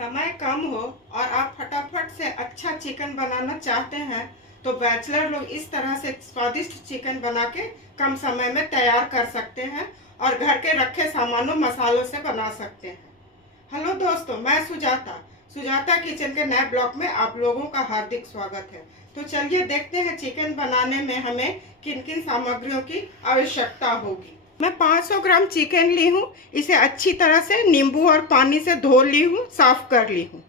समय कम हो और आप फटाफट से अच्छा चिकन बनाना चाहते हैं तो बैचलर लोग इस तरह से स्वादिष्ट चिकन बना के कम समय में तैयार कर सकते हैं और घर के रखे सामानों मसालों से बना सकते हैं। हेलो दोस्तों, मैं सुजाता सुजाता किचन के नए ब्लॉग में आप लोगों का हार्दिक स्वागत है। तो चलिए देखते हैं चिकन बनाने में हमें किन किन सामग्रियों की आवश्यकता होगी। मैं 500 ग्राम चिकन ली हूँ। इसे अच्छी तरह से नींबू और पानी से धो ली हूँ, साफ कर ली हूँ।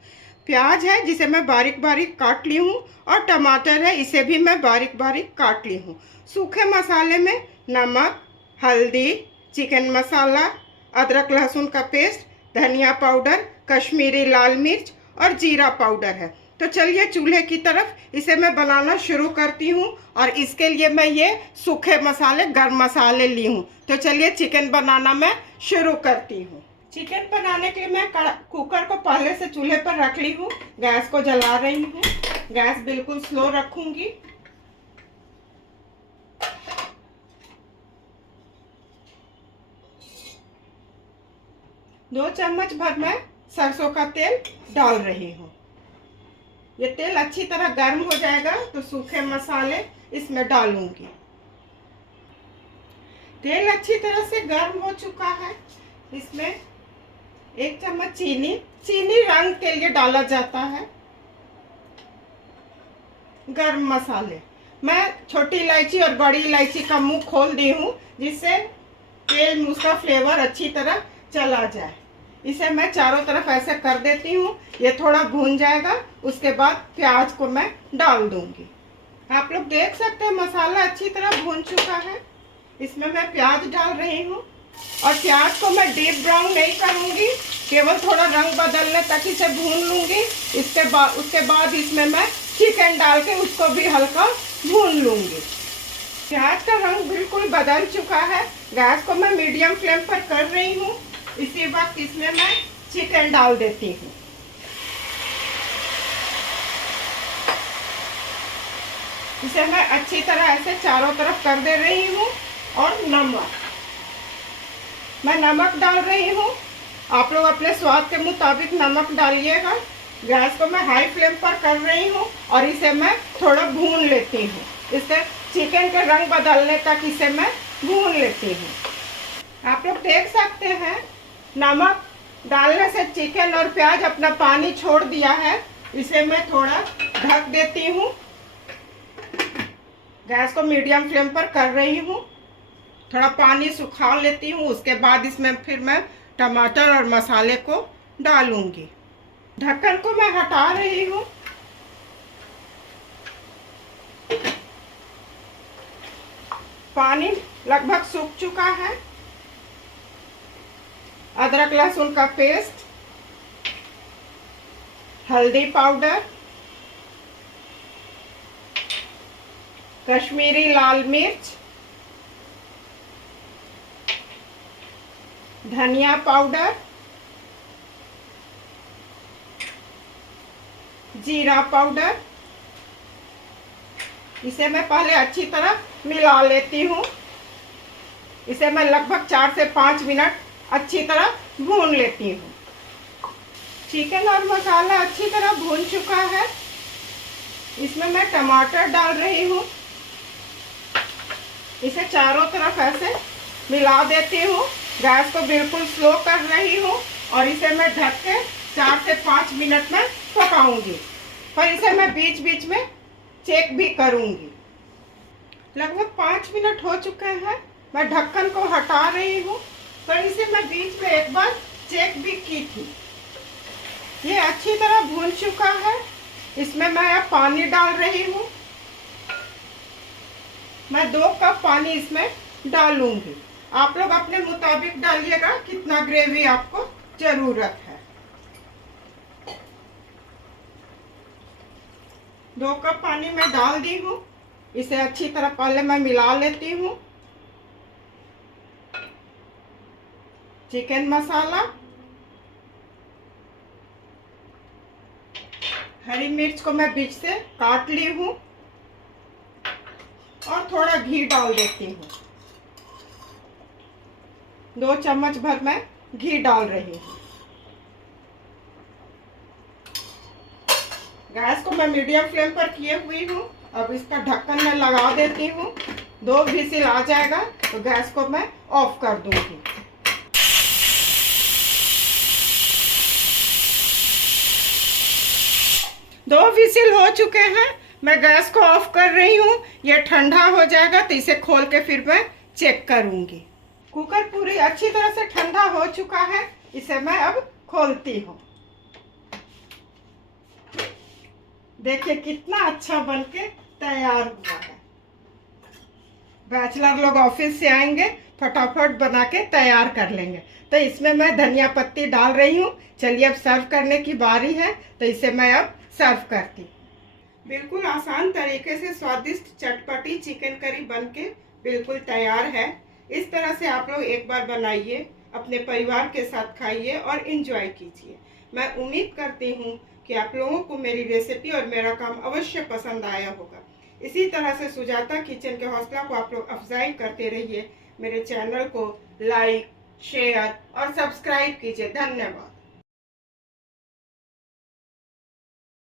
प्याज है जिसे मैं बारीक बारीक काट ली हूँ और टमाटर है, इसे भी मैं बारीक बारीक काट ली हूँ। सूखे मसाले में नमक, हल्दी, चिकन मसाला, अदरक लहसुन का पेस्ट, धनिया पाउडर, कश्मीरी लाल मिर्च और जीरा पाउडर है। तो चलिए चूल्हे की तरफ इसे मैं बनाना शुरू करती हूँ और इसके लिए मैं ये सूखे मसाले, गरम मसाले ली हूँ। तो चलिए चिकन बनाना मैं शुरू करती हूँ। चिकन बनाने के लिए मैं कुकर को पहले से चूल्हे पर रख ली हूँ। गैस को जला रही हूँ। गैस बिल्कुल स्लो रखूंगी। दो चम्मच भर मैं सरसों का तेल डाल रही हूँ। ये तेल अच्छी तरह गर्म हो जाएगा तो सूखे मसाले इसमें डालूंगी। तेल अच्छी तरह से गर्म हो चुका है। इसमें 1 चम्मच चीनी रंग के लिए डाला जाता है। गरम मसाले मैं छोटी इलायची और बड़ी इलायची का मुंह खोल दी हूँ, जिससे तेल में उसका फ्लेवर अच्छी तरह चला जाए। इसे मैं चारों तरफ ऐसे कर देती हूँ। ये थोड़ा भून जाएगा, उसके बाद प्याज को मैं डाल दूंगी। आप लोग देख सकते हैं मसाला अच्छी तरह भून चुका है। इसमें मैं प्याज डाल रही हूँ और प्याज को मैं डीप ब्राउन नहीं करूँगी, केवल थोड़ा रंग बदलने तक इसे भून लूँगी। उसके बाद इसमें मैं चिकन डाल के उसको भी हल्का भून लूँगी। प्याज का रंग बिल्कुल बदल चुका है। गैस को मैं मीडियम फ्लेम पर कर रही हूँ। इसी वक्त इसमें मैं चिकन डाल देती हूँ। इसे मैं अच्छी तरह ऐसे चारों तरफ कर दे रही हूँ। और मैं नमक डाल रही हूँ। आप लोग अपने स्वाद के मुताबिक नमक डालिएगा। गैस को मैं हाई फ्लेम पर कर रही हूँ और इसे मैं थोड़ा भून लेती हूँ। इससे चिकन के रंग बदलने तक इसे मैं भून लेती हूँ। आप लोग देख सकते हैं नमक डालने से चिकन और प्याज अपना पानी छोड़ दिया है। इसे मैं थोड़ा ढक देती हूँ। गैस को मीडियम फ्लेम पर कर रही हूँ। थोड़ा पानी सुखा लेती हूँ। उसके बाद इसमें फिर मैं टमाटर और मसाले को डालूंगी। ढक्कन को मैं हटा रही हूँ। पानी लगभग सूख चुका है। अदरक लहसुन का पेस्ट, हल्दी पाउडर, कश्मीरी लाल मिर्च, धनिया पाउडर, जीरा पाउडर। इसे मैं पहले अच्छी तरह मिला लेती हूँ। इसे मैं लगभग 4 से 5 मिनट अच्छी तरह भून लेती हूँ। चिकन और मसाला अच्छी तरह भून चुका है। इसमें मैं टमाटर डाल रही हूँ। इसे चारों तरफ ऐसे मिला देती हूँ। गैस को बिल्कुल स्लो कर रही हूँ और इसे मैं ढक के 4 से 5 मिनट में पकाऊंगी। पर इसे मैं बीच बीच में चेक भी करूंगी। लगभग 5 मिनट हो चुके हैं। मैं ढक्कन को हटा रही हूँ, पर इसे मैं बीच में एक बार चेक भी की थी। ये अच्छी तरह भून चुका है। इसमें मैं अब पानी डाल रही हूँ। मैं 2 कप पानी इसमें डालूंगी। आप लोग अपने मुताबिक डालिएगा कितना ग्रेवी आपको जरूरत है। 2 कप पानी मैं डाल दी हूँ। इसे अच्छी तरह पहले मैं मिला लेती हूँ। चिकन मसाला, हरी मिर्च को मैं बीच से काट ली हूँ और थोड़ा घी डाल देती हूँ। 2 चम्मच भर मैं घी डाल रही हूँ। गैस को मैं मीडियम फ्लेम पर किए हुई हूँ। अब इसका ढक्कन मैं लगा देती हूँ। 2 विसिल आ जाएगा तो गैस को मैं ऑफ कर दूंगी। दो विसिल हो चुके हैं, मैं गैस को ऑफ कर रही हूँ। ये ठंडा हो जाएगा तो इसे खोल के फिर मैं चेक करूंगी। कुकर पूरी अच्छी तरह से ठंडा हो चुका है, इसे मैं अब खोलती हूँ। देखिए कितना अच्छा बनके तैयार हुआ है। बैचलर लोग ऑफिस से आएंगे, फटाफट बना के तैयार कर लेंगे। तो इसमें मैं धनिया पत्ती डाल रही हूँ। चलिए अब सर्व करने की बारी है, तो इसे मैं अब सर्व करती हूँ। बिल्कुल आसान तरीके से स्वादिष्ट चटपटी चिकन करी बनके बिल्कुल तैयार है। इस तरह से आप लोग एक बार बनाइए, अपने परिवार के साथ खाइए और एंजॉय कीजिए। मैं उम्मीद करती हूँ कि आप लोगों को मेरी रेसिपी और मेरा काम अवश्य पसंद आया होगा। इसी तरह से सुजाता किचन के हौसला को आप लोग अफजाई करते रहिए। मेरे चैनल को लाइक, शेयर और सब्सक्राइब कीजिए। धन्यवाद।